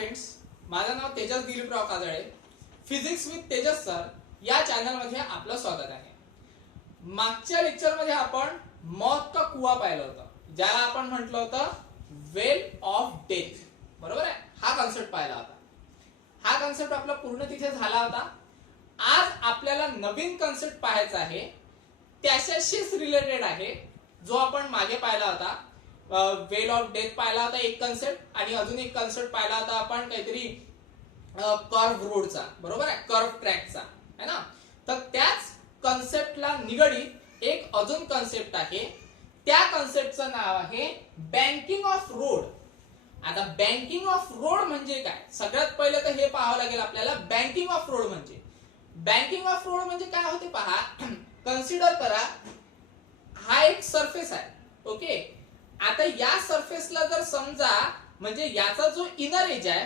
Friends, माझं नाव Tejas Diliprao Kajale. Physics with Tejas sir या चॅनल मध्ये आपलं स्वागत आहे. मागच्या लेक्चर मध्ये आपण मौत का कुआ पाहिलं होतं, ज्याला आपण म्हटलं होतं वेल ऑफ डेथ. बरोबर आहे, हा कॉन्सेप्ट पाहिला होता. हा कॉन्सेप्ट आपला पूर्ण तिथे झाला होता. आज आपल्याला नवीन कॉन्सेप्ट पाहायचा आहे, त्याच्याशीच रिलेटेड आहे जो आपण मागे पाहिला होता. वेल ऑफ डेथ पाहिला होता एक कॉन्सेप्ट, आणि अजून एक कॉन्सेप्ट पाहिला होता आपण काहीतरी कर्व रोडचा. बरोबर आहे, कर्व ट्रॅकचा है ना. तर त्याच कॉन्सेप्टला निगडीत एक अजून कॉन्सेप्ट आहे. त्या कॉन्सेप्टचं नाव आहे बँकिंग ऑफ रोड. आता बँकिंग ऑफ रोड म्हणजे काय, सगळ्यात पहिले तर हे पाहावं लागेल आपल्याला. बँकिंग ऑफ रोड म्हणजे काय होते पहा. कन्सिडर करा, हा एक सरफेस आहे. ओके, आता या सरफेसला जर समजा, म्हणजे याचा जो इनर एज आहे,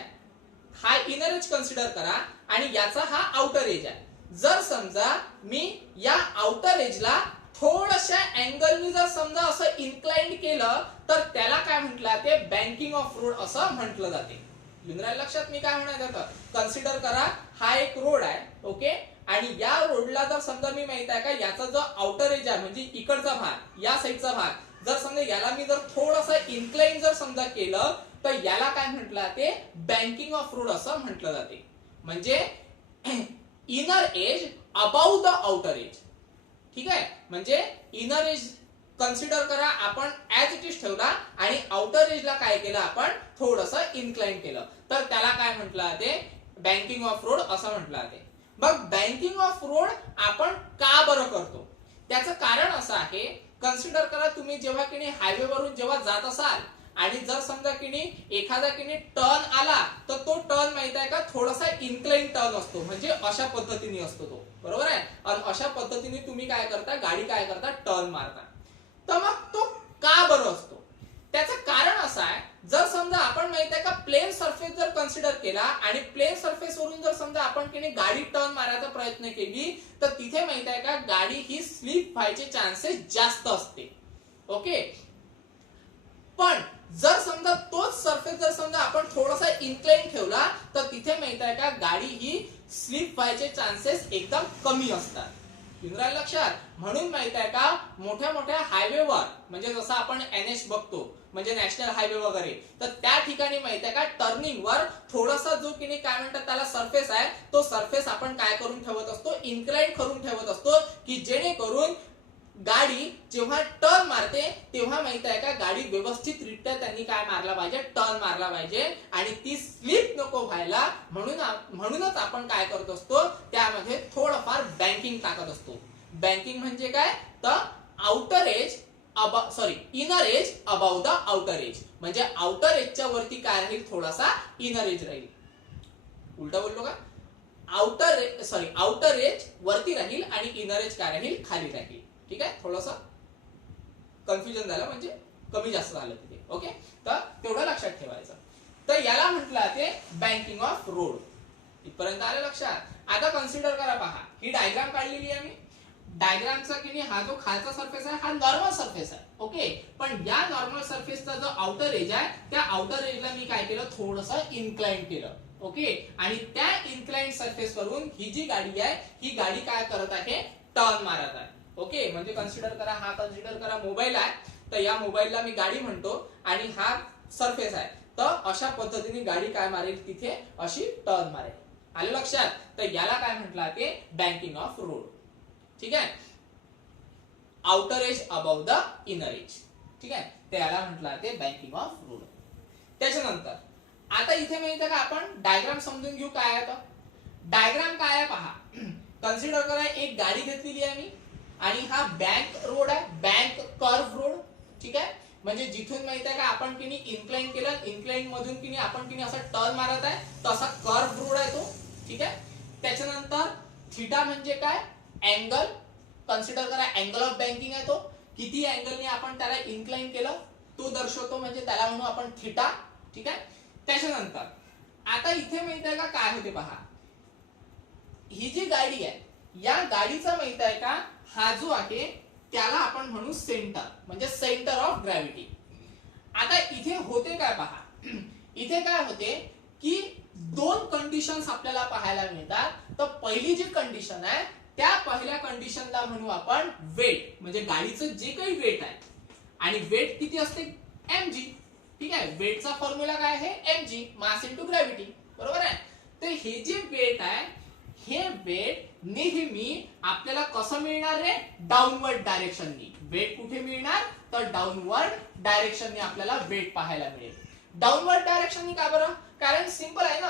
हा इनर एज कन्सिडर करा, आणि याचा हा आउटर एज आहे. जर समजा मी या आउटर एजला थोड्याशा अँगलनी जर समजा असं इन्क्लाइंड केलं, तर त्याला काय म्हटलं जाते, बँकिंग ऑफ रोड असं म्हटलं जाते. लिंगराय लक्षात मी काय म्हणत होतो. कन्सिडर करा, हा एक रोड आहे. ओके, आणि या रोडला जर समजा मी माहित आहे का, याचा जो आउटर एज आहे म्हणजे इकडचा भाग, या साईडचा भाग, जर समजा याला मी जर थोडासा इन्क्लाइन जर समजा केलं, तर याला काय म्हटलं जाते, बँकिंग ऑफ रोड असं म्हटलं जाते. म्हणजे inner age about the outer age. ठीक आहे, म्हणजे इनर एज कन्सिडर करा आपण ऍज इट इज ठेवला, आणि आउटर एजला काय केलं आपण, थोडंसं इन्क्लाइन केलं, तर त्याला काय म्हटलं जाते, बँकिंग ऑफ रोड असं म्हटलं जाते. मग बँकिंग ऑफ रोड आपण का बरं करतो, त्याचं कारण असं आहे. कन्सिडर करा, तुम्ही जेव्हा की हायवे वरून जेव्हा जात असाल, आणि जर समजा की एखादा की टर्न आला, तर तो टर्न माहित आहे का, थोडासा इन्क्लाइन टर्न असतो, म्हणजे अशा पद्धतीने असतो तो. बरोबर आहे, आणि अशा पद्धतीने तुम्ही काय करता, गाडी काय करता, टर्न मारता. तर मग तो का बरं असतो, त्याचं कारण असं आहे. जर समजा आपण माहित आहे का, प्लेन सरफेस जर कन्सिडर केला, आणि प्लेन सरफेस वरून जर समजा आपण की गाडी टर्न मारायचा प्रयत्न केली, तर तिथे माहित आहे का, गाडी ही स्लिप व्हायचे चान्सेस जास्त असते. ओके, पण जर समजा तोच सरफेस जर समजा आपण थोडासा इन्क्लाइन ठेवला, तर तिथे माहित आहे का, गाडी ही स्लिप व्हायचे चान्सेस एकदम कमी असतात. लक्षात. म्हणून माहित आहे का, मोठ्या मोठ्या हायवेवर, म्हणजे जसं आपण NH बघतो, म्हणजे नॅशनल हायवे वगैरे, तर त्या ठिकाणी माहित आहे का, टर्निंग वर थोडासा जो की काय म्हणतात त्याला सरफेस आहे, तो सरफेस आपण काय करून ठेवत असतो, इन्क्लाइन करून ठेवत असतो, की जेणेकरून गाडी जेव्हा टर्न मारते तेव्हा माहित आहे का, गाडी व्यवस्थितरित्या त्यांनी काय मारला पाहिजे, टर्न मारला पाहिजे, आणि ती स्लिप नको व्हायला. म्हणूनच आपण काय करत असतो, त्यामध्ये थोडंफार बँकिंग टाकत असतो. बँकिंग म्हणजे काय, तर outer age inner age about the outer age, म्हणजे आउटर एजच्या वरती काय राहील, थोडासा इनर एज राहील. उलटा बोललो का, आउटर एज वरती राहील, आणि इनर एज काय राहील, खाली राहील. ठीक आहे, थोडंसं कन्फ्युजन झालं, म्हणजे कमी जास्त झालं तिथे. ओके, तर तेवढं लक्षात ठेवायचं. तर याला म्हटलं जाते बँकिंग ऑफ रोड. इथपर्यंत आलं लक्षात. आता कन्सिडर करा, पहा, ही डायग्राम काढलेली आहे मी. डायग्रामचा की हा जो खालचा सरफेस आहे, हा नॉर्मल सरफेस आहे. ओके, पण या नॉर्मल सरफेसचा जो आउटर एज आहे, त्या आउटर एजला मी काय केलं, थोडंसं इन्क्लाइन केलं. ओके, आणि त्या इन्क्लाइन सरफेस वरून ही जी गाडी आहे, ही गाडी काय करत आहे, टर्न मारत आहे. ओके, म्हणजे कन्सिडर करा मोबाईल आहे, तर या मोबाईलला मी गाडी म्हणतो, आणि हा सरफेस आहे, तर अशा पद्धतीने गाडी काय मारेल, तिथे अशी टर्न मारेल. आलं लक्षात. तर याला काय म्हटलं जाते, बँकिंग ऑफ रोड. ठीक आहे, outer age about the inner age. ठीक आहे, त्याला म्हटलं जाते बँकिंग ऑफ रोड. त्याच्यानंतर आता इथे माहिती आहे का, आपण डायग्राम समजून घेऊ काय आहे. डायग्राम काय आहे पहा. कन्सिडर करा, एक गाडी घेतलेली आहे मी, आणि हा बँक रोड आहे, बँक कर्व रोड. ठीक आहे, म्हणजे जिथून माहित आहे का, आपण की इन्क्लाइन केलं, इन्क्लाइन मधून की आपण की असं टर्न मारत आहे, तसा कर्व रोड आहे तो. ठीक आहे, त्याच्यानंतर थिटा म्हणजे काय, अँगल. कन्सिडर करा, अँगल ऑफ बँकिंग आहे तो, किती अँगलने आपण त्याला इन्क्लाइन केलं तो दर्शवतो, म्हणजे त्याला म्हणू आपण थिटा. ठीक आहे, त्याच्यानंतर आता इथे माहित आहे का, काय होते पहा, ही जी गाडी आहे, या गाडीचा माहित आहे का, हा जो आहे त्याला आपण म्हणू सेंटर, म्हणजे सेंटर ऑफ ग्रॅव्हिटी. आता इथे होते काय पहा, इथे काय होते, की दोन कंडिशन्स आपल्याला पाहायला मिळतात. तर पहिली जी कंडिशन आहे त्या पहिल्या कंडिशनला म्हणू आपण वेट, म्हणजे गाडीचं जे काही वेट आहे, आणि वेट किती असते mg. ठीक आहे, वेटचा फॉर्म्युला काय आहे mg, मास इंटू ग्रॅव्हिटी, बरोबर आहे. तर हे जे वेट आहे हे वेट नेहमी आपल्याला कसं मिळणार आहे, डाऊनवर्ड डायरेक्शननी. वेट कुठे मिळणार, तर डाऊनवर्ड डायरेक्शननी आपल्याला वेट पाहायला मिळेल. डाऊनवर्ड डायरेक्शननी का बरं, कारण सिंपल आहे ना.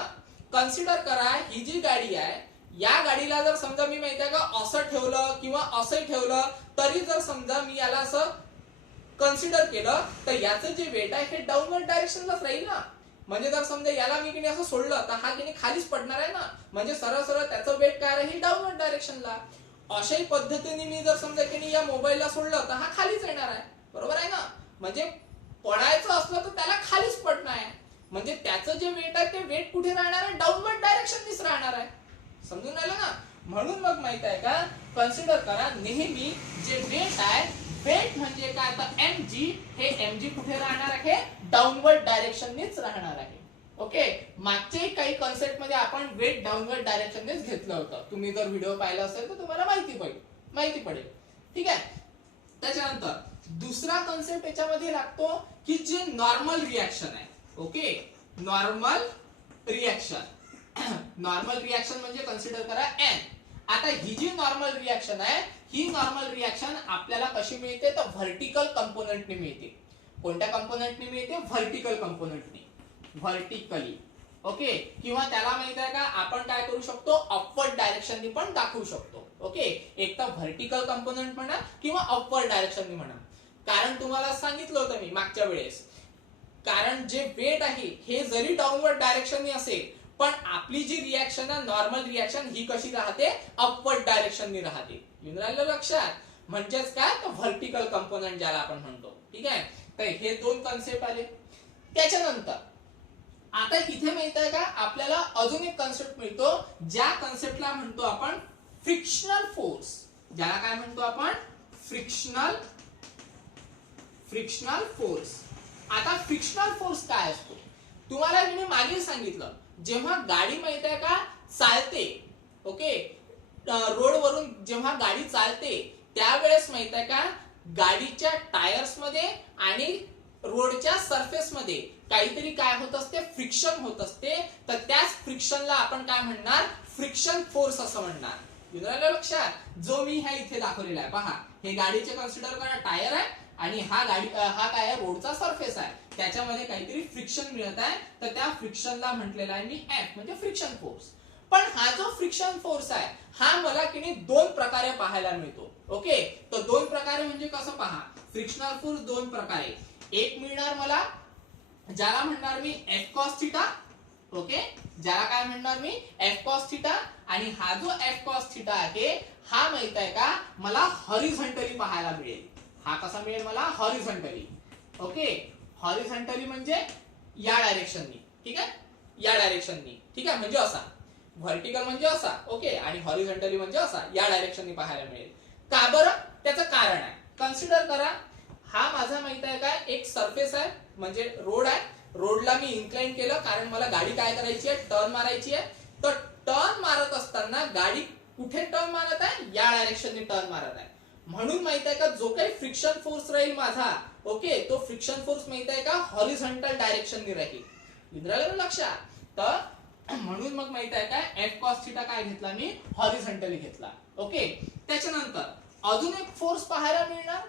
कन्सिडर करा ही जी गाडी आहे, या गाडीला जर समजा मी माहिती आहे का असं ठेवलं किंवा असं ठेवलं तरी जर समजा मी याला असं कन्सिडर केलं तर याचं जे वेट आहे हे डाऊनवर्ड डायरेक्शनलाच राहील ना. म्हणजे जर समजा याला मी किती असं सोडलं तर हा किती खालीच पडणार आहे ना. म्हणजे सरळ सरळ त्याचं वेट काय राहील, डाऊनवर्ड डायरेक्शनला. अशाही पद्धतीने मी जर समजा की या मोबाईलला सोडलं तर हा खालीच येणार आहे, बरोबर आहे ना. म्हणजे पडायचं असलं तर त्याला खालीच पडणार आहे. म्हणजे त्याचं जे वेट आहे ते वेट कुठे राहणार आहे, डाऊनवर्ड डायरेक्शननीच राहणार आहे. समजून राहिलं ना. म्हणून मग माहित आहे का, कन्सिडर करा नेहमी जे वेट आहे, वेट म्हणजे काय, तर mg, हे mg कुठे राहणार आहे, डाऊनवर्ड डायरेक्शननीच राहणार आहे. ओके, मागचे काही कन्सेप्ट मध्ये आपण वेट डाऊनवर्ड डायरेक्शननेच घेतलं होतं. तुम्ही जर व्हिडिओ पाहिला असेल तर तुम्हाला माहिती पडेल. ठीक आहे. त्याच्यानंतर दुसरा कन्सेप्ट याच्यामध्ये लागतो की जे नॉर्मल रिॲक्शन आहे. Okay, normal reaction. Normal reaction म्हणजे कन्सिडर करा n. आता ही जी नॉर्मल रिॲक्शन आहे, ही नॉर्मल रिॲक्शन आपल्याला कशी मिळते, तर व्हर्टिकल कंपोनेंटने मिळते. कोणत्या कंपोनेंटने मिळते, व्हर्टिकल कंपोनेंटने, व्हर्टिकली. ओके, किंवा त्याला माहित आहे का आपण काय करू शकतो, अपवर्ड डायरेक्शननी पण दाखवू शकतो. ओके, एक तर व्हर्टिकल कंपोनेंट म्हणा किंवा अपवर्ड डायरेक्शननी म्हणा. कारण तुम्हाला सांगितलं होतं मी मागच्या वेळेस, कारण जे वेट आहे हे जरी डाऊनवर्ड डायरेक्शननी असेल पण आपली जी रिॲक्शन आहे नॉर्मल रिॲक्शन ही कशी राहते, अपवर्ड डायरेक्शननी राहते. येऊन राहिलं लक्षात. म्हणजेच काय, तर व्हर्टिकल कंपोनेंट ज्याला आपण म्हणतो. ठीक आहे, तर हे दोन कन्सेप्ट आले. त्याच्यानंतर आता इथे माहित आहे का आपल्याला अजून एक कन्सेप्ट मिळतो, ज्या कन्सेप्टला म्हणतो आपण फ्रिक्शनल फोर्स. ज्याला काय म्हणतो आपण, फ्रिक्शनल फोर्स. आता फ्रिक्शनल फोर्स काय असतो, तुम्हाला मी मागे सांगितलं, जेव्हा गाडी माहित आहे का चालते, ओके, रोड वरून जेव्हा गाडी चालते त्यावेळेस माहित आहे का गाडीच्या टायर्स मध्ये आणि रोडच्या सरफेस मध्ये काहीतरी काय होत असते, फ्रिक्शन होत असते. तर त्याच फ्रिक्शनला आपण काय म्हणणार, फ्रिक्शन फोर्स असं म्हणणार. लक्षात. जो मी ह्या इथे दाखवलेला आहे पहा, हे गाडीचे कन्सिडर करा टायर आहे आणि हा काय आहे, रोडचा सरफेस आहे. त्याच्यामध्ये काहीतरी फ्रिक्शन मिळत आहे, तर त्या फ्रिक्शनला म्हटलेला आहे मी F, म्हणजे फ्रिक्शन फोर्स. पण हा जो फ्रिक्शन फोर्स आहे हा मला की नाही दोन प्रकारे पाहायला मिळतो. ओके, तर दोन प्रकारे म्हणजे कसं पहा, फ्रिक्शनल फोर्स दोन प्रकारे. एक मिळणार मला ज्याला म्हणणार मी F cos थीटा. ओके, ज्याला काय म्हणणार मी F cos थीटा. आणि हा जो F cos थीटा आहे हा माहित आहे का मला हॉरिझॉन्टली पाहायला मिळेल. हा कसा मिळेल मला, हॉरिझॉन्टली. ओके, हॉरिझॉन्टली म्हणजे या डायरेक्शननी. ठीक आहे, या डायरेक्शननी. ठीक आहे, म्हणजे असा. व्हर्टिकल म्हणजे असा. ओके, आणि हॉरिझॉन्टली म्हणजे असा, या डायरेक्शननी पाहायला मिळेल. का बरं, त्याचं कारण आहे. कन्सिडर करा, हा माझा माहित आहे का एक सरफेस आहे, म्हणजे रोड आहे. रोडला मी इन्क्लाइन केलं कारण मला गाडी काय करायची आहे, टर्न मारायची आहे. तर टर्न मारत असताना गाडी कुठे टर्न मारत आहे, या डायरेक्शनने टर्न मारत आहे. म्हणून माहित आहे का जो काही फ्रिक्शन फोर्स राहील माझा, ओके, तो फ्रिक्शन फोर्स माहित आहे का हॉरिझॉन्टल डायरेक्शनने राहील. विद्यार्थ्यांनो लक्षात. तर म्हणून मग माहित आहे का F cos थीटा काय घेतला मी, हॉरिझॉन्टली घेतला. ओके, त्याच्यानंतर अजून एक फोर्स पाहायला मिळणार,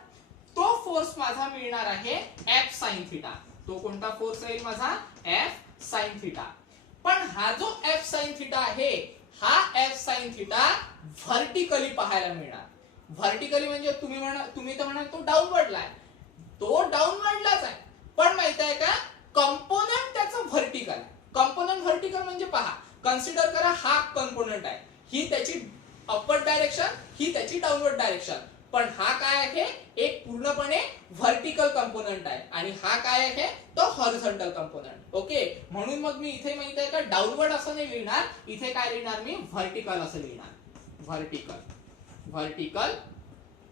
तो फोर्स माझा मिळणार आहे F sin थीटा. तो कोणता फोर्स आहे माझा, F sin थीटा. पण हा जो F sin थीटा आहे हा F sin थीटा व्हर्टिकली पाहायला मिळणार. व्हर्टिकली म्हणजे तुम्ही तर म्हणाल तो डाऊनवर्डला आहे. तो डाऊनवर्डलाच आहे, पण माहित आहे का कंपोनेंट त्याचं व्हर्टिकल आहे. कंपोनेंट व्हर्टिकल म्हणजे पहा, कन्सिडर करा हा कंपोनेंट आहे, ही त्याची अपवर्ड डायरेक्शन, ही त्याची डाऊनवर्ड डायरेक्शन. पण हा काय आहे, एक पूर्णपणे व्हर्टिकल कंपोनेंट आहे आणि हा काय आहे, तो हॉरिझॉन्टल कंपोनेंट. ओके, म्हणून मग मी इथे माहित आहे का डाऊनवर्ड असं नाही लिहिणार, इथे काय लिहिणार मी, व्हर्टिकल असं लिहिणार. व्हर्टिकल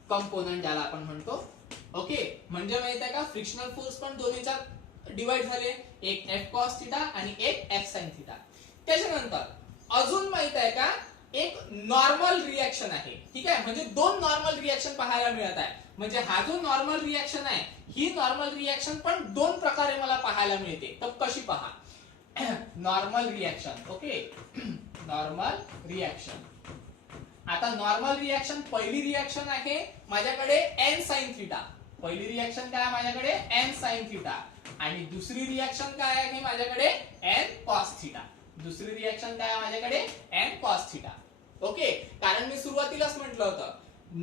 कंपोनेंट ज्याला आपण म्हणतो. ओके, म्हणजे माहित आहे का फ्रिक्शनल फोर्स पण दोन्हीचा डिवाइड झाले, एक एफ कॉस थिटा आणि एक एफ साइन थिटा. त्याच्यानंतर अजून माहित आहे का, एक नॉर्मल रिएक्शन आहे. ठीक आहे, म्हणजे दोन नॉर्मल रिएक्शन पाहायला मिळत आहे. म्हणजे हा जो नॉर्मल रिएक्शन आहे, ही नॉर्मल रिएक्शन पण दोन प्रकारे मला पाहायला मिळते. तर कशी पहा, normal reaction. Okay, normal reaction. आता नॉर्मल रिएक्शन, पहिली रिएक्शन आहे माझ्याकडे एन साइन थिटा. पहिली रिएक्शन काय आहे माझ्याकडे, एन साइन थिटा. आणि दुसरी रिएक्शन काय आहे माझ्याकडे, एन कॉस थिटा. दुसरी रिएक्शन काय आहे माझ्याकडे, एन कॉस थिटा. ओके, कारण मी सुरुवातीलाच म्हटलं होतं,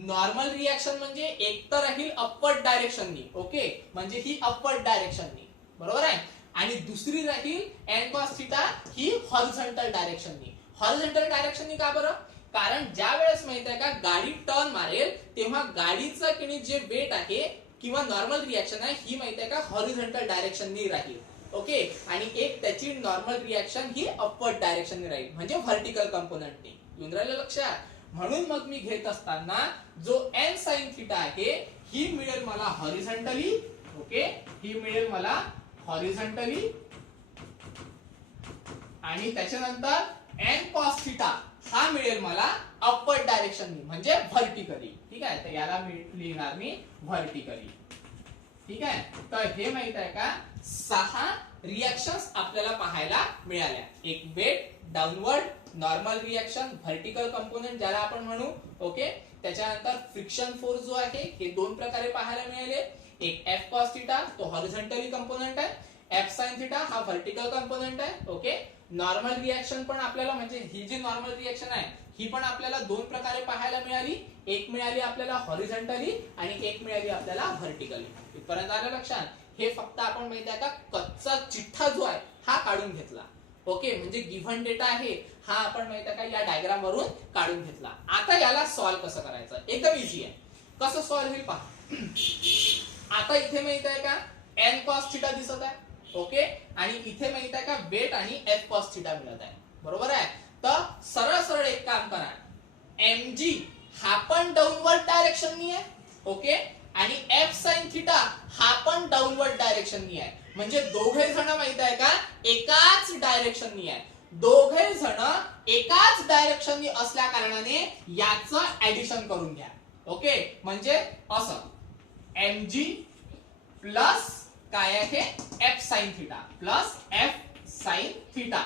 नॉर्मल रिएक्शन म्हणजे एक तर राहील अपवर्ड डायरेक्शननी. ओके, म्हणजे ही अपवर्ड डायरेक्शननी, बरोबर आहे. आणि दुसरी राहील एन कॉस थिटा, ही हॉरिझॉन्टल डायरेक्शननी. हॉरिझॉन्टल डायरेक्शननी का बरं, कारण ज्या वेळेस माहित आहे का गाडी टर्न मारेल तेव्हा गाडीचं किणी जे वेट आहे किंवा नॉर्मल रिएक्शन आहे ही माहित आहे का हॉरिझॉन्टल डायरेक्शननी राहील. ओके, आणि एक त्याची नॉर्मल रिएक्शन ही अपवर्ड डायरेक्शननी राहील, म्हणजे व्हर्टिकल कंपोनंटनी. येऊन राहिलं लक्षात. म्हणून मग मी घेत असताना जो एन साइन थिटा आहे ही मिळेल मला हॉरिझॉन्टली. ओके, ही मिळेल मला हॉरिझॉन्टली. आणि त्याच्यानंतर एन कॉस थिटा हा मिळेल मला अपवर्ड डायरेक्शननी, म्हणजे व्हर्टिकली. ठीक आहे, तर याला लिहिणार मी व्हर्टिकली. ठीक आहे, तर हे माहित आहे का, 6 रिएक्शन्स आपल्याला पाहायला मिळाल्या. एक weight, downward, normal reaction, vertical component ज्याला आपण म्हणू. ओके, त्याच्यानंतर फ्रिक्शन फोर्स जो आहे हे दोन प्रकारे पाहायला मिळाले. एक एफ कॉस थिटा, तो हॉरिझॉन्टली कंपोनेंट आहे. एफ साइन थिटा हा व्हर्टिकल कंपोनेंट आहे. ओके, नॉर्मल रिएक्शन पण आपल्याला, म्हणजे ही जी नॉर्मल रिएक्शन आहे ही पण आपल्याला दोन प्रकारे पाहायला मिळाली. एक मिळाली आपल्याला हॉरिझॉन्टली आणि एक मिळाली आपल्याला व्हर्टिकली. इथपर्यंत आलं लक्षात. हे फक्त आपण माहिती आहे का कच्चा चिठ्ठा जो आहे हा काढून घेतला. ओके, म्हणजे गिव्हन डेटा आहे हा आपण माहिती आहे का या डायग्राम वरून काढून घेतला. आता याला सॉल्व्ह कसं करायचं, एकदम इझी आहे. कसं सॉल्व्ह होईल पहा. आता इथे माहित आहे का एन कॉस थिटा दिसत आहे. ओके, आणि इथे माहित आहे का वेट आणि एफ कॉस थिटा मिळत आहे, बरोबर आहे. तर सरळ सरळ एक काम करा, mg हा पण डाऊनवर्ड डायरेक्शननी आहे. ओके, आणि एफ साइन थिटा हा पण डाऊनवर्ड डायरेक्शननी आहे. म्हणजे दोघे जण माहित आहे का एकाच डायरेक्शननी आहे. दोघे जण एकाच डायरेक्शननी असल्या कारणाने याचं ऍडिशन करून घ्या. ओके, म्हणजे असं mg प्लस काय आहे F sine theta plus F sine theta.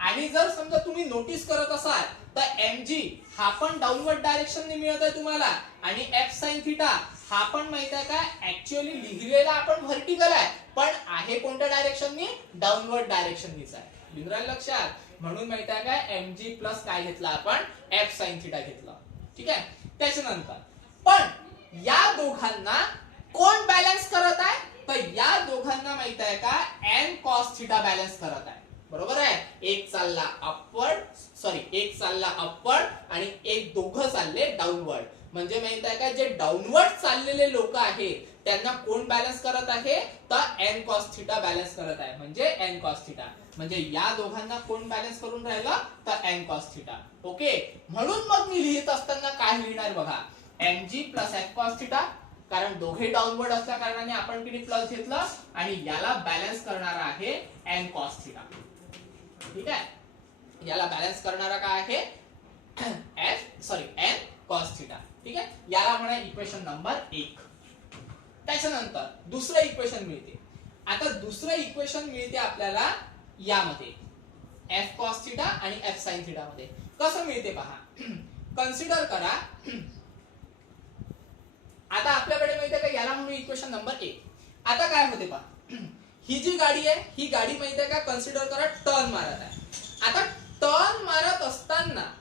आणि जर समजा तुम्ही नोटीस करत असाल तर mg हा पण डाऊनवर्ड डायरेक्शनने मिळत आहे तुम्हाला, आणि एफ साइन थिटा हा पण माहित आहे का ऍक्च्युअली लिहिलेला आपण व्हर्टिकल आहे, पण आहे कोणत्या डायरेक्शननी, डाऊनवर्ड डायरेक्शननीच आहे. लिहून लक्षात. म्हणून माहित आहे का mg प्लस काय घेतला आपण, एफ साइन थिटा घेतला. ठीक आहे, त्याच्यानंतर पण या दोघांना कोण बॅलन्स करत आहे, तर या दोघांना माहित आहे का एन कॉस थिटा बॅलन्स करत आहे, बरोबर आहे. एक चालला अपवर्ड, सॉरी एक चालला अपवर्ड आणि एक दोघं चालले डाऊनवर्ड. म्हणजे माहित आहे का जे डाऊनवर्ड चाललेले लोक आहेत त्यांना कोण बॅलन्स करत आहे, तर एन कॉस थिटा बॅलन्स करत आहे, म्हणजे एन कॉस थिटा. म्हणजे या दोघांना कोण बॅलन्स करून राहिला, तर एन कॉस थिटा. ओके, म्हणून मग मी लिहित असताना काय लिहिणार बघा, mg plus F cos theta, कारण दोघे डाऊनवर्ड असल्या कारणाने आपण किती प्लस घेतलं, आणि याला बॅलन्स करणारा आहे एन कॉस थिटा. ठीक आहे, याला बॅलन्स करणारा काय आहे एन कॉस थिटा. ठीक आहे, याला म्हणा इक्वेशन नंबर 1. त्याच्यानंतर दुसरं इक्वेशन मिळते. आता दुसरं इक्वेशन मिळते आपल्याला यामध्ये एफ कॉस थिटा आणि एफ साइन थिटा मध्ये. कसं मिळते पहा, कन्सिडर करा. आता आपल्याकडे माहिती आहे का याला म्हणून इक्वेशन नंबर 1. आता काय होते पहा, ही जी गाडी आहे ही गाडी माहिती आहे का कन्सिडर करा टर्न मारत आहे. आता टर्न मारत असताना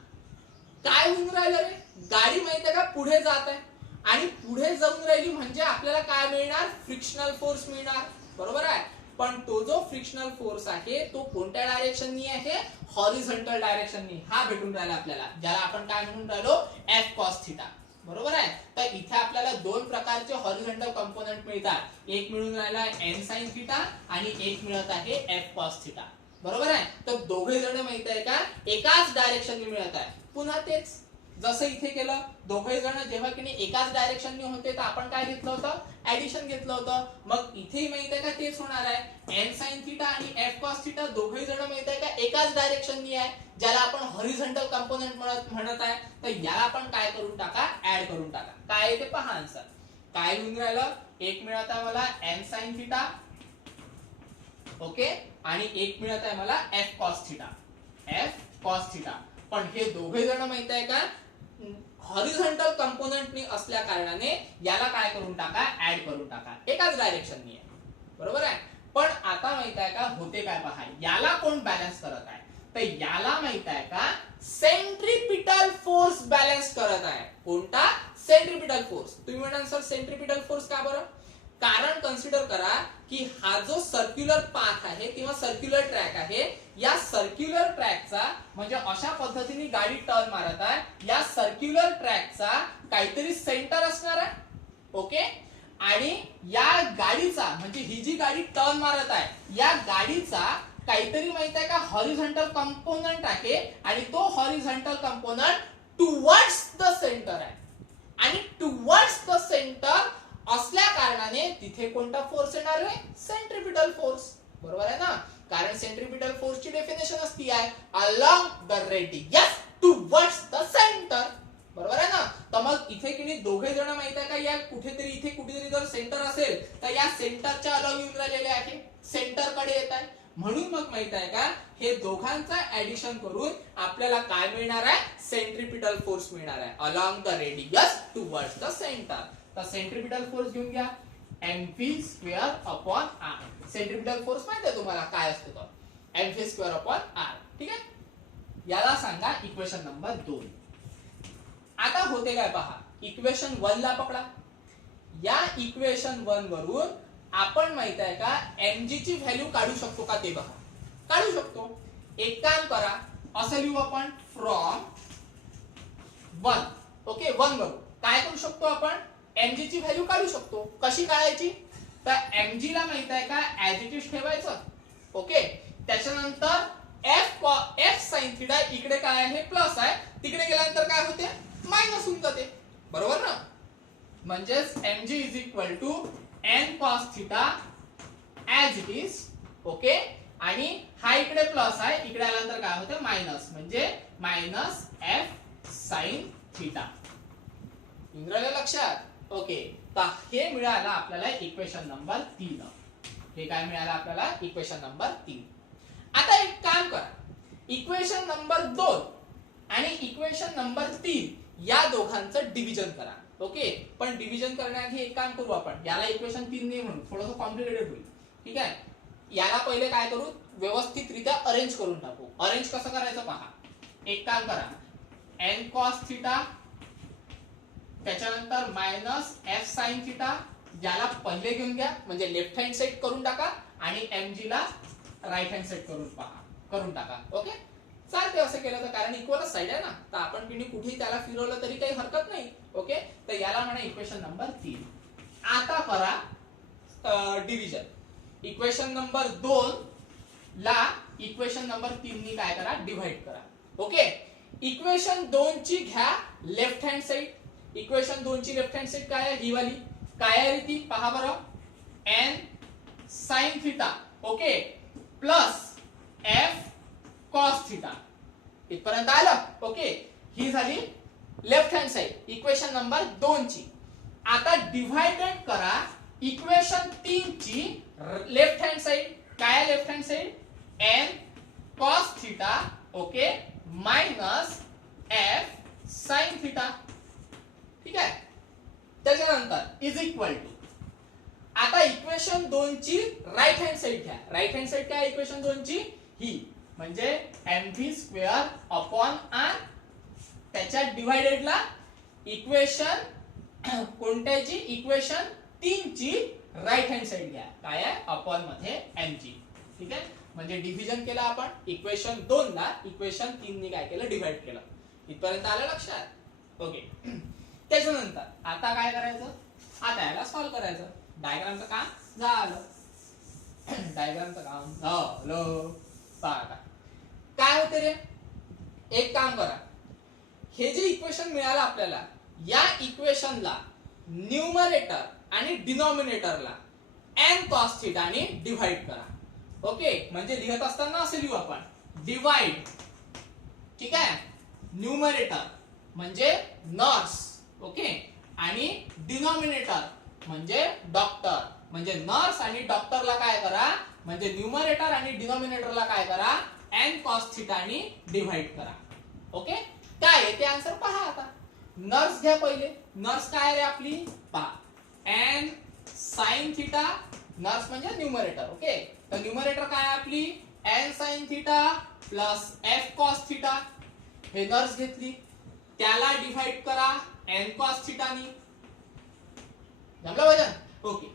काय होऊन राहिलं रे, गाडी माहिती आहे का पुढे जात आहे, आणि पुढे जाऊन राहिली म्हणजे आपल्याला काय मिळणार, फ्रिक्शनल फोर्स मिळणार, बरोबर आहे. पण तो जो फ्रिक्शनल फोर्स आहे तो कोणत्या डायरेक्शननी आहे, हॉरिझॉन्टल डायरेक्शननी. हा भेटून राहिला आपल्याला, ज्याला आपण काय म्हणून राहिलो एफ कॉस थिटा, बरोबर आहे. तर इथे आपल्याला दोन प्रकारचे हॉरिझॉन्टल कंपोनेंट मिळतात. एक मिळून राहिला एन साइन थिटा आणि एक मिळत आहे एफ कॉस थिटा, बरोबर आहे. तर दोघे जण माहित आहे का एकाच डायरेक्शनने मिळत आहे. पुन्हा तेच जसं इथे केलं, दोघे जण जेव्हा की नाही एकाच डायरेक्शनने होते तर आपण काय घेतलं होतं, ऍडिशन घेतलं होतं. मग इथेही माहित आहे का तेच होणार आहे. एन साइन थिटा आणि एफ कॉस थिटा दोघे जण माहित आहे का एकाच डायरेक्शननी आहे, ज्याला आपण हॉरिझॉन्टल कंपोनेंट म्हणत आहे. तर याला आपण काय करून टाका, ऍड करून टाका. काय ते पहा आन्सर काय येऊन राहिलं. एक मिळत आहे मला एन साइन थिटा, ओके, आणि एक मिळत आहे मला F cos theta, F cos theta. पण हे दोघे जण माहित आहे का हॉरिझॉन्टल कंपोनेंटनी असल्या कारणाने याला काय करून टाका, ऍड करून टाका. एकाच डायरेक्शननी आहे, बरोबर आहे. पण आता माहित आहे का होते काय पहा, याला कोण बॅलन्स करत आहे, तर याला माहित आहे का सेंट्रीपिटल फोर्स बॅलन्स करत आहे. कोणता, सेंट्रीपिटल फोर्स. तुम्ही म्हणाल सर सेंट्रीपिटल फोर्स का बरं, कारण कन्सिडर करा की हा जो सर्क्युलर पाथ आहे किंवा सर्क्युलर ट्रॅक आहे, या सर्क्युलर ट्रॅकचा म्हणजे अशा पद्धतीने गाडी टर्न मारत आहे, या सर्क्युलर ट्रॅकचा काहीतरी सेंटर असणार आहे, ओके. आणि या गाडीचा म्हणजे ही जी गाडी टर्न मारत आहे या गाडीचा काहीतरी माहित आहे का हॉरिझॉन्टल कंपोनंट आहे, आणि तो horizontal component towards the centre आहे. आणि टुवर्ड्स द सेंटर असल्या कारणाने तिथे कोणता फोर्स येणार आहे, सेंट्रीपिटल फोर्स, बरोबर आहे ना. कारण सेंट्रीपिटल फोर्सची डेफिनेशन असती आहे along the radius towards the centre, बरोबर आहे ना. तर मग इथे की नाही दोघे जण माहित आहे का या कुठेतरी इथे कुठेतरी जर सेंटर असेल तर या सेंटरच्या अलोंग येऊन राहिलेले आहे, सेंटर कडे येत आहे. म्हणून मग माहित आहे का हे दोघांचा ऍडिशन करून आपल्याला काय मिळणार आहे, सेंट्रीपिटल फोर्स मिळणार आहे along the radius towards the centre. तर सेंट्रीपिटल फोर्स घेऊन घ्या mv square upon r. Centripetal force माहिती आहे तुम्हाला काय असतो, तो mv स्क्वेअर अपॉन r, ठीक आहे. याला सांगा इक्वेशन नंबर 2. आता होते काय पहा, इक्वेशन 1 ला पकडा. या इक्वेशन 1 वरून आपण माहित आहे का mg ची व्हॅल्यू काढू शकतो का ते बघा, काढू शकतो. एक काम करा, असं लिहू आपण फ्रॉम 1, ओके. 1 वरून काय करू शकतो आपण, mg ची व्हॅल्यू काढू शकतो. कशी काढायची, तर mg ला माहित आहे का ऍज इट इज ठेवायचं, ओके. त्याच्यानंतर f sin थीटा इकडे काय आहे प्लस आहे, तिकडे गेल्यानंतर काय होते मायनस होऊन जाते, बरोबर ना. म्हणजेच mg is equal to n cos theta as it is, okay. आणि हा इकडे प्लस आहे, इकडे आल्यानंतर काय होते मायनस, म्हणजे मायनस f sin थीटा. इंग्रजी लक्षात, ओके. तर हे मिळालं आपल्याला इक्वेशन नंबर 3. हे काय मिळालं आपल्याला, इक्वेशन नंबर 3. आता एक काम करा, इक्वेशन नंबर 2 आणि इक्वेशन नंबर 3 या दोघांचं डिव्हिजन करा, ओके. पण डिव्हिजन करण्याआधी एक काम करू आपण, याला इक्वेशन 3 नाही म्हणून थोडंसं कॉम्प्लिकेटेड होईल, ठीक आहे. याला पहिले काय करू, व्यवस्थितरित्या अरेंज करून टाकू. अरेंज कसं करायचं पहा. एक काम करा, n cos थीटा त्याच्यानंतर मायनस f sin थीटा, ज्याला पहिले घेऊन घ्या म्हणजे लेफ्ट हँड साइड करून टाका, आणि mg ला राईट हँड साइड करून टाका, ओके. चालते असं केलं तर, कारण इक्वलच साइड आहे ना, तर आपण कुठेही त्याला फिरवलं तरी काही हरकत नाही, ओके. तर याला म्हणा इक्वेशन नंबर 3. आता करा डिव्हिजन. इक्वेशन नंबर 2 ला इक्वेशन नंबर 3 नी काय करा, डिवाइड करा, ओके. इक्वेशन 2 ची घ्या लेफ्ट हँड साइड. इक्वेशन 2 ची लेफ्ट हँड साइड काय आहे, ही वाली काय आहे ती पहा बरं, n sin theta, okay, plus f cos theta. इथपर्यंत आलं, ओके. ही झाली left hand side equation number 2 ची. आता डिवाइडेड करा इक्वेशन 3 ची लेफ्ट हँड साइड. काय आहे left hand side, n cos theta, okay, minus f sin theta, ठीक आहे. त्याच्यानंतर इज इक्वल टू, आता इक्वेशन 2 ची राईट हँड साइड घ्या. राईट हँड साइड काय इक्वेशन 2 ची, ही म्हणजे mv स्क्वेअर अपॉन r. त्याच्या डिवाइडेडला इक्वेशन कोणत्याची, इक्वेशन 3 ची राईट हँड साइड घ्या. काय आहे, अपॉन मध्ये mg, ठीक आहे. म्हणजे डिव्हिजन केलं आपण इक्वेशन 2 ला, इक्वेशन 3 नी काय केलं, डिवाइड केलं. इथपर्यंत आलं लक्षात, ओके. त्याच्यानंतर आता काय करायचं, आता याला सॉल्व्ह करायचं. डायग्रामचं काम झालं, डायग्रामचं काम झालं. काय होते रे, एक काम करा, हे जे इक्वेशन मिळालं आपल्याला, या इक्वेशनला न्यूमरेटर आणि डिनॉमिनेटरला n cos थिटा ने डिवाइड करा. ओके, म्हणजे लिहत असताना असे लिहू आपण, डिवाइड, ठीक आहे, न्यूमरेटर म्हणजे नर्स, ओके, आणि डिनॉमिनेटर म्हणजे डॉक्टर. म्हणजे नर्स आणि डॉक्टरला काय करा, म्हणजे न्यूमरेटर आणि डिनॉमिनेटरला काय करा, n cos थिटा ने डिवाइड करा. ओके, काय आहे ते आन्सर पहा. आता नर्स घ्या पहिले. नर्स काय रे आपली, पहा, n sin थिटा, नर्स म्हणजे न्यूमरेटर. ओके, तर न्यूमरेटर काय आहे आपली, n sin theta plus f cos theta. हे नर्स घेतली, त्याला डिवाइड करा n cos थिटा ने. जमलं वजन. ओके,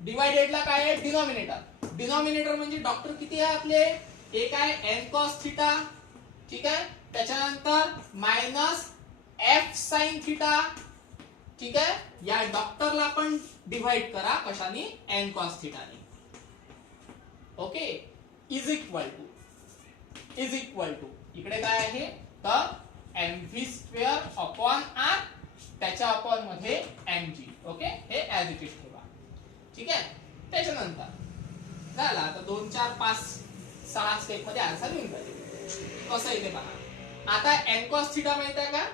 डिवाइडेडला काय आहे, डिनॉमिनेटर. डिनॉमिनेटर म्हणजे डॉक्टर किती आहे आपले, एक आहे n cos थिटा, ठीक आहे, त्याच्यानंतर मायनस f sin थिटा, ठीक आहे. या डॉक्टरला पण डिवाइड करा कशाने, n cos थिटा ने. ओके, इज इक्वल टू इकडे काय आहे, तर mv स्क्वेअर अपॉन r, त्याच्या अपॉन मध्ये mg. ओके, हे ऍज इट इज ठेवा, ठीक आहे. त्याच्यानंतर झाला, आता 2 4 5 6 स्टेप मध्ये आन्सर येऊन जाईल. कसं इथे पहा, आता n cos थिटा माहित आहे का,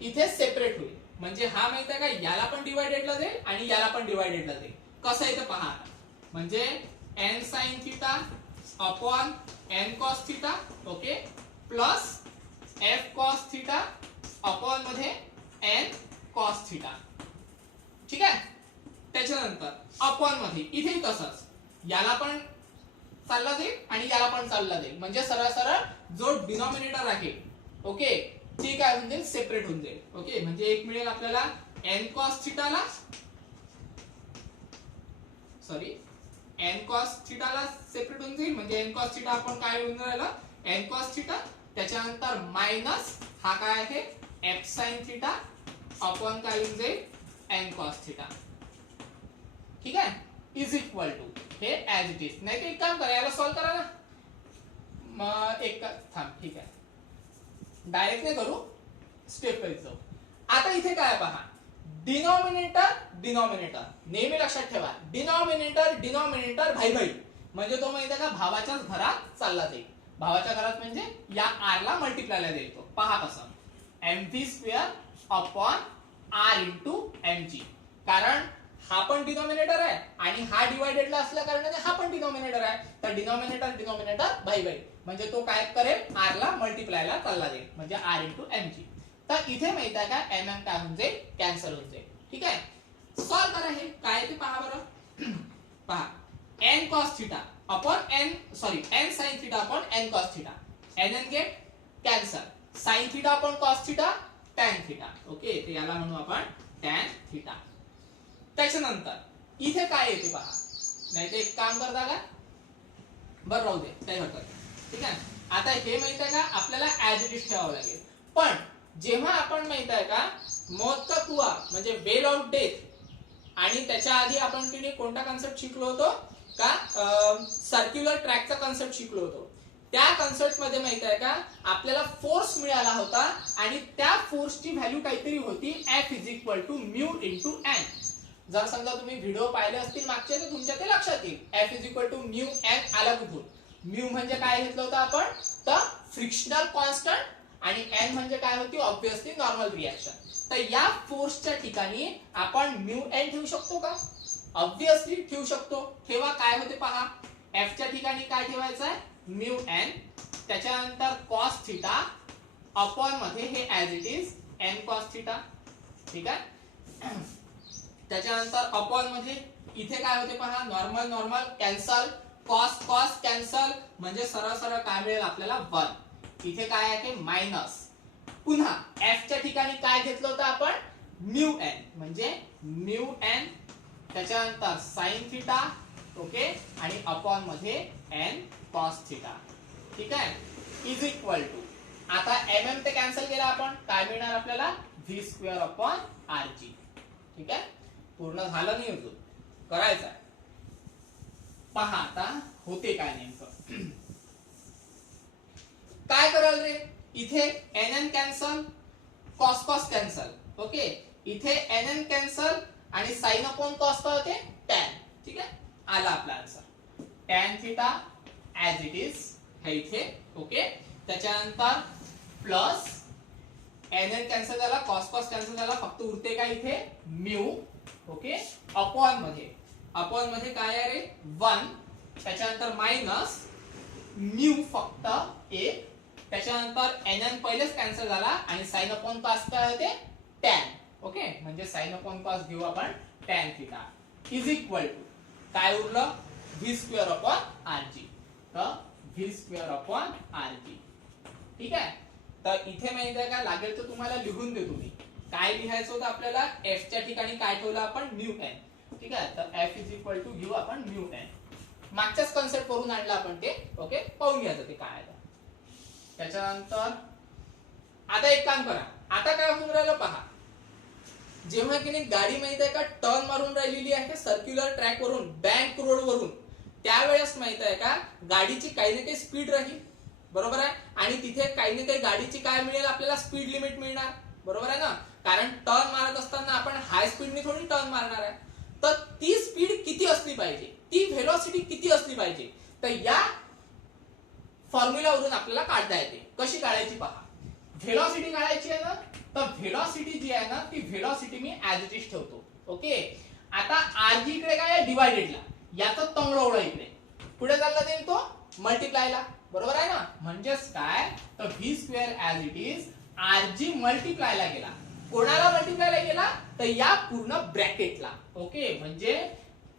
इथे सेपरेट होईल. म्हणजे हा माहित आहे का, याला पण डिवाइडेडला जाईल आणि याला पण डिवाइडेडला जाईल. कसं इथे पहा, म्हणजे n sin theta upon n cos theta, okay, plus f cos theta upon मध्ये n cos थिटा, ठीक आहे. त्याच्यानंतर अपॉन मध्ये इथे तसंच, याला पण चालला जाईल आणि याला पण चालला जाईल. म्हणजे सरळ सरळ जो डिनॉमिनेटर आहे, ओके, ते काय होऊन जाईल, सेपरेट होऊन जाईल. ओके, म्हणजे एक मिळेल आपल्याला n cos थिटाला, सॉरी, n cos थिटाला सेपरेट होऊन जाईल. म्हणजे n cos थिटा आपण काय होऊन राहिला, n cos थिटा, त्याच्यानंतर मायनस हा काय आहे, f sin थिटा अपॉन काय होऊन जाईल, n cos थिटा, ठीक आहे. इज इक्वल टू हे ऍज इट इज. नाही तर एक काम करा, याला सॉल्व करा ना. मग एक थांब, ठीक आहे, डायरेक्ट नाही करू, स्टेप वाईज जाऊ. आता इथे काय पहा, डिनॉमिनेटर नेहमी लक्षात ठेवा, डिनॉमिनेटर भाई भाई, म्हणजे तो माहिती आहे का, भावाच्याच घरात चालला जाईल. भावाच्या घरात म्हणजे या r ला मल्टिप्लायला देईल तो. पहा कसं, mv square upon r into mg. कारण हा पण डिनॉमिनेटर आहे आणि हा डिवाइडेडला असल्या कारणाने हा पण डिनॉमिनेटर आहे. तर डिनॉमिनेटर भाई भाई, म्हणजे तो काय करेल, r ला मल्टिप्लायला चालला जाईल. म्हणजे r इंटू mg. तर इथे माहित आहे का, mm काय होऊन जाईल, कॅन्सल होऊन जाईल. ठीक आहे, सॉल्व करा. हे काय ते पहा बरं. पहा, n cos theta upon n sin theta upon n cos theta. n get cancel, sin theta upon cos theta tan theta. Okay, ते याला म्हणू आपण tan थिटा. त्याच्यानंतर इथे काय येते पहा, नाही ते एक काम करता का, बरं राहू दे, काही हरकत नाही. ठीक आहे, आता हे माहित आहे का, आपल्याला ऍज इट इज ठेवावं लागेल. पण जेव्हा आपण माहित आहे का, मौत का कुआ म्हणजे वेल ऑफ डेथ, आणि त्याच्या आधी आपण तिने कोणता कन्सेप्ट शिकलो होतो का, सर्क्युलर ट्रॅकचा कन्सेप्ट शिकलो होतो. त्या कन्सेप्ट मध्ये माहित आहे का, आपल्याला फोर्स मिळाला होता आणि त्या फोर्सची व्हॅल्यू काहीतरी होती F is equal to mu into n. जर समजा तुम्ही व्हिडिओ पाहिले असतील मागचे तर तुमच्या ते लक्षात येईल. F is equal to mu n आला कुठून. म्यू म्हणजे काय घेतलं होतं आपण, तर फ्रिक्शनल कॉन्स्टंट, आणि n म्हणजे काय होती, ऑब्विसली नॉर्मल रिएक्शन. तर या फोर्सच्या ठिकाणी आपण म्यू n ठेवू शकतो का, ऑब्विसली ठेवू शकतो. ठेवा, काय होते पहा, F च्या ठिकाणी काय ठेवायचं आहे, म्यू n, त्याच्यानंतर cos थिटा अपॉन मध्ये हे as it is n cos theta. ठीक आहे, त्याच्यानंतर अपॉन मध्ये इथे काय होते पहा, नॉर्मल कॅन्सल, कॉस कॅन्सल, म्हणजे सरळ सरळ काय मिळेल आपल्याला 1. इथे काय आहे मायनस, पुन्हा f च्या ठिकाणी काय घेतलं होतं आपण, म्यू n, म्हणजे म्यू n, त्याच्यानंतर sin थिटा, ओके, आणि अपॉन मध्ये n cos थिटा. ठीक आहे, इज इक्वल टू, आता mm ते कॅन्सल केला आपण, काय मिळणार आपल्याला, v स्क्वेअर अपॉन rg. ठीक आहे, पूर्ण झालं नाही अजून, करायचं आहे. पहा आता होते काय नेमकं, काय कराल रे. इथे n cancel, cos cos cancel. Okay, इथे एन कॅन्सल आणि साइन अपॉन कॉस काय होते टॅन. ठीक आहे, आला आपला answer tan theta as it is हे इथे. ओके, त्याच्यानंतर प्लस एन कॅन्सल झाला, कॉस कॉस कॅन्सल झाला, फक्त उरते काय इथे म्यू. ओके, अपॉन मध्ये काय आहे रे 1, त्याच्यानंतर मायनस म्यू फक्त 1, त्याच्यानंतर एन पहिलेच कॅन्सल झाला आणि साइन अपॉन कॉस काय होते टॅन. ओके, म्हणजे साइन अपॉन कॉस घेऊ आपण tan theta is equal to काय उरलं V square upon R G. तर V square upon R G. ठीक आहे, तर इथे माहिती आहे का लागेल तर तुम्हाला लिहून देतो मी. काय लिहायचं होतं आपल्याला, एफ च्या ठिकाणी काय ठेवलं आपण म्यू एन. ठीक आहे, तर एफ इज इक्वल टू घेऊ आपण म्यू एन. मागच्याच कन्सेप्ट वरून आणलं आपण ते. ओके, पाहून घ्यायचं ते काय आहे. त्याच्यानंतर आता एक काम करा, आता काय होऊन राहिलं पहा. जेव्हा की नाही गाडी माहित आहे का टर्न मारून राहिलेली आहे सर्क्युलर ट्रॅक वरून, बँक रोड वरून, त्यावेळेस माहित आहे का गाडीची काही ना काही स्पीड राहील. बरोबर आहे, आणि तिथे काही ना काही गाडीची काय मिळेल आपल्याला स्पीड लिमिट मिळणार. बरोबर आहे ना, कारण टर्न मारत असताना आपण हाय स्पीडने थोडी टर्न मारणार आहे. तर ती स्पीड किती असली पाहिजे, ती व्हेलॉसिटी किती असली पाहिजे, तर या फॉर्म्युलावरून आपल्याला काढता येते. कशी काढायची पहा. व्हेलॉसिटी काढायची आहे ना, तर व्हेलॉसिटी जी आहे ना ती velocity me as it is ठेवतो. ओके, आता आरजी इकडे काय आहे डिवायडेडला, याचा तंगडवडा इकडे पुढे चालला जाईल तो मल्टिप्लायला. बरोबर आहे ना, म्हणजेच काय तर V square as it is R G मल्टिप्लायला गेला. कोणाला मल्टिप्लायला गेला तर या पूर्ण ब्रॅकेटला. ओके, म्हणजे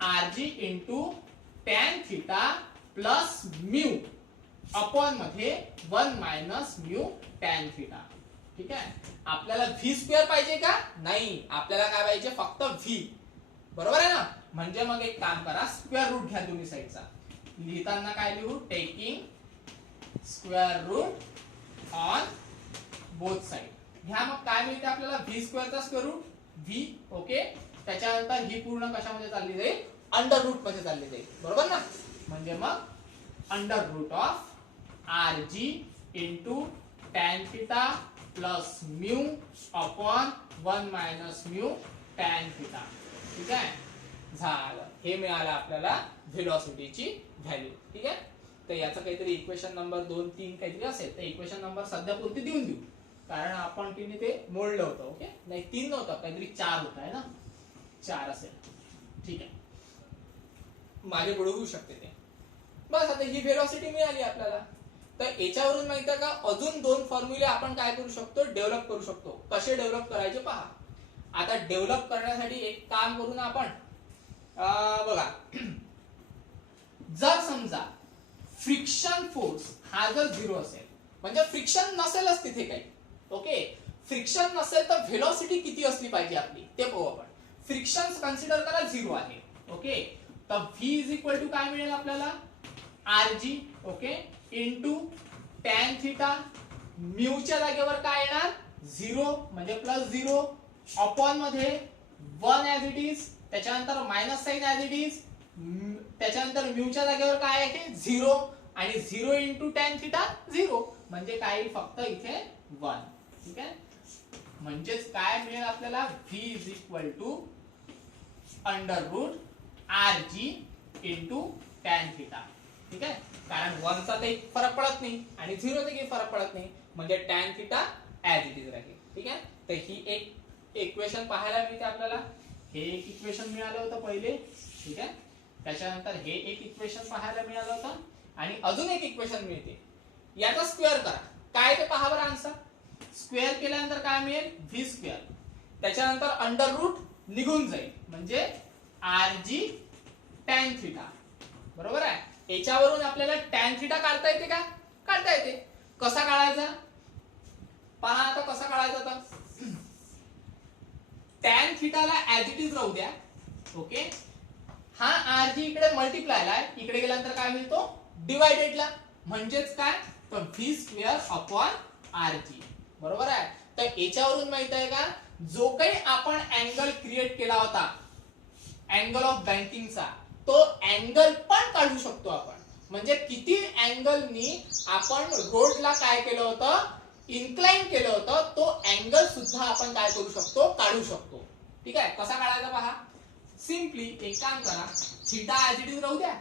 R G into tan theta plus mu upon मध्ये 1 मायनस म्यू टॅन थिटा. ठीक आहे, आपल्याला व्ही स्क्वेअर पाहिजे का नाही, आपल्याला काय पाहिजे फक्त व्ही. बरोबर आहे ना, म्हणजे मग एक काम करा स्क्वेअर रूट घ्या दोन्ही साईडचा. लिहिताना काय लिहू taking square root on both side घ्या. मग काय मिळते आपल्याला व्ही स्क्वेअरचा स्क्वेअर रूट व्ही. ओके, त्याच्यानंतर ही पूर्ण कशामध्ये चालली जाईल अंडर रूट मध्ये चालली जाईल. बरोबर ना, म्हणजे मग under root of R G into tan theta plus mu upon 1 minus mu tan theta. ठीक आहे, झालं. हे मिळालं आपल्याला व्हेलॉसिटीची व्हॅल्यू. ठीक आहे, तर याचं काहीतरी इक्वेशन नंबर 2, 3 काहीतरी असेल, तर इक्वेशन नंबर सध्या पुरती देऊन देऊ, कारण आपण तिने ते मोडलं होतं. ओके, नाही 3 नव्हतं, काहीतरी 4 होत आहे ना, 4 असेल. ठीक आहे, मागे पुढे होऊ शकते ते. बस आता ही व्हेलॉसिटी मिळाली आपल्याला. तर याच्यावरून माहिती आहे का अजून 2 फॉर्म्युले आपण काय करू शकतो डेव्हलप करू शकतो. कसे डेव्हलप करायचे पहा. आता डेव्हलप करण्यासाठी एक काम करू ना आपण. बघा, जर समजा फ्रिक्शन फोर्स हा जर 0 असेल, म्हणजे फ्रिक्शन नसेलच तिथे काही. ओके, फ्रिक्शन नसेल तर व्हेलॉसिटी किती असली पाहिजे आपली ते पाहू आपण. फ्रिक्शन कन्सिडर करा 0 आहे. ओके, तर व्ही इज इक्वल टू काय मिळेल आपल्याला R G. Okay, into tan theta म्यूच्या जागेवर काय येणार 0 म्हणजे प्लस 0 अपॉन मध्ये 1 ऍज इट इज, त्याच्यानंतर minus sine as it is, त्याच्यानंतर म्यूच्या जागेवर काय आहे 0 आणि 0 इंटू टॅन थिटा 0 म्हणजे काय फक्त इथे 1. ठीक आहे, म्हणजेच काय मिळेल आपल्याला V is equal to under root R G into tan theta. ठीक आहे, कारण 1 चा काही फरक पडत नाही आणि 0 चा काही फरक पडत नाही, म्हणजे tan theta as it is राहील. ठीक आहे, तर ही एक इक्वेशन पाहायला मिळते आपल्याला. हे एक इक्वेशन मिळालं होतं पहिले. ठीक आहे, त्याच्यानंतर हे एक इक्वेशन पाहायला मिळालं होतं आणि अजून एक इक्वेशन मिळते. याचा स्क्वेअर करा, काय ते पहा बरं आन्सर. स्क्वेअर केल्यानंतर काय मिळेल व्ही स्क्वेअर, त्याच्यानंतर अंडर रूट निघून जाईल म्हणजे आर जी टॅन थिटा. बरोबर आहे, याच्यावरून आपल्याला टॅन थिटा काढता येते का, काढता येते. कसा काढायचा पहा. आता कसा काढायचा तर टॅन थिटाला ऍज इट इज राहू द्या. ओके, हा आर जी इकडे मल्टिप्लायला आहे, इकडे गेल्यानंतर काय मिळतो डिवायडेडला, म्हणजेच काय तर V square upon R G. बरोबर आहे, तर याच्यावरून माहित आहे का जो काही आपण अँगल क्रिएट केला होता अँगल ऑफ बँकिंगचा, तो अँगल पण काढू शकतो आपण. म्हणजे किती अँगलनी आपण रोडला काय केलं होतं इन्क्लाइन केलं होतं तो अँगल सुद्धा आपण काय करू शकतो, काढू शकतो. ठीक आहे, कसा काढायचा पहा. सिम्पली एक काम करा, थिटा ऍज इट इज राहू द्या.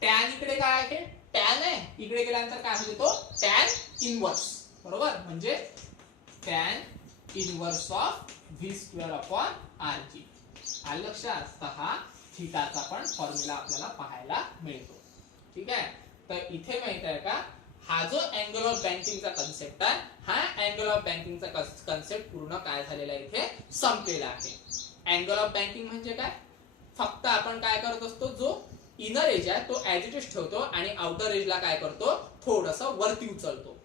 टॅन इकडे काय आहे, टॅन आहे, इकडे गेल्यानंतर काय होतो, टॅन इनवर्स. बरोबर, म्हणजे tan inverse of V square upon R G. आलं लक्षात. तर हा थिटाचा पण फॉर्म्युला आपल्याला पाहायला मिळतो. ठीक आहे, तर इथे माहित आहे का, हा जो अँगल ऑफ बँकिंगचा कन्सेप्ट आहे, हा अँगल ऑफ बँकिंगचा कन्सेप्ट पूर्ण काय झालेला आहे, इथे संपलेला आहे. अँगल ऑफ बँकिंग म्हणजे काय, फक्त आपण काय करत असतो, जो इनर एज आहे तो ऍज इट इज ठेवतो आणि आउटर एजला काय करतो, थोडस वरती उचलतो.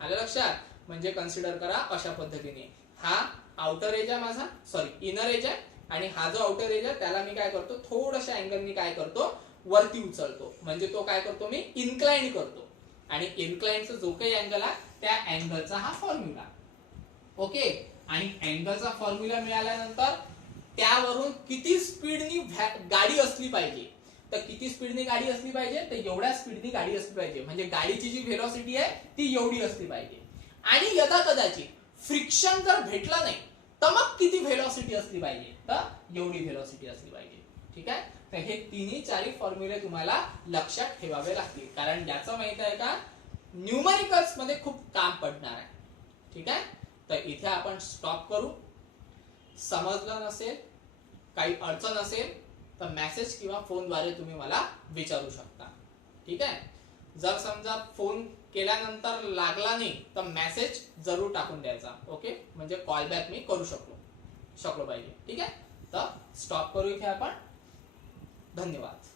आलं लक्षात. म्हणजे कन्सिडर करा अशा पद्धतीने, हा आउटर एज आहे माझा, सॉरी इनर एज आहे, आणि हा जो आउटर एज आहे त्याला मी काय करतो, थोड्याशा अँगलनी काय करतो, वरती उचलतो. म्हणजे तो काय करतो, मी इन्क्लाइन करतो. आणि इन्क्लाइनचा जो काही अँगल आहे त्या अँगलचा हा फॉर्म्युला. ओके, आणि अँगलचा फॉर्म्युला मिळाल्यानंतर त्यावरून किती स्पीडनी गाडी असली पाहिजे, तर किती स्पीडनी गाडी असली पाहिजे, तर एवढ्या स्पीडनी गाडी असली पाहिजे. म्हणजे गाडीची जी व्हेलॉसिटी आहे ती एवढी असली पाहिजे. आणि यदा कदाचित फ्रिक्शन जर भेटलं नाही तर मग किती व्हेलॉसिटी असली पाहिजे, तर एवढी व्हेलॉसिटी असली पाहिजे. ठीक आहे, तर हे तिन्ही चारही फॉर्म्युले तुम्हाला लक्षात ठेवावे लागतील, कारण याचं माहित आहे का, न्यूमरिकल्स मध्ये खूप काम पडणार आहे. ठीक आहे, तर इथे आपण स्टॉप करू. समजलं नसेल, काही अडचण असेल तर मेसेज किंवा फोनद्वारे तुम्ही मला विचारू शकता. ठीक आहे, जर समजा फोन केल्यानंतर लागला नाही तर मेसेज जरूर टाकून द्यायचा. ओके, म्हणजे कॉल बॅक मी करू शकलो पाहिजे. ठीक आहे, तर स्टॉप करू इथे आपण. धन्यवाद.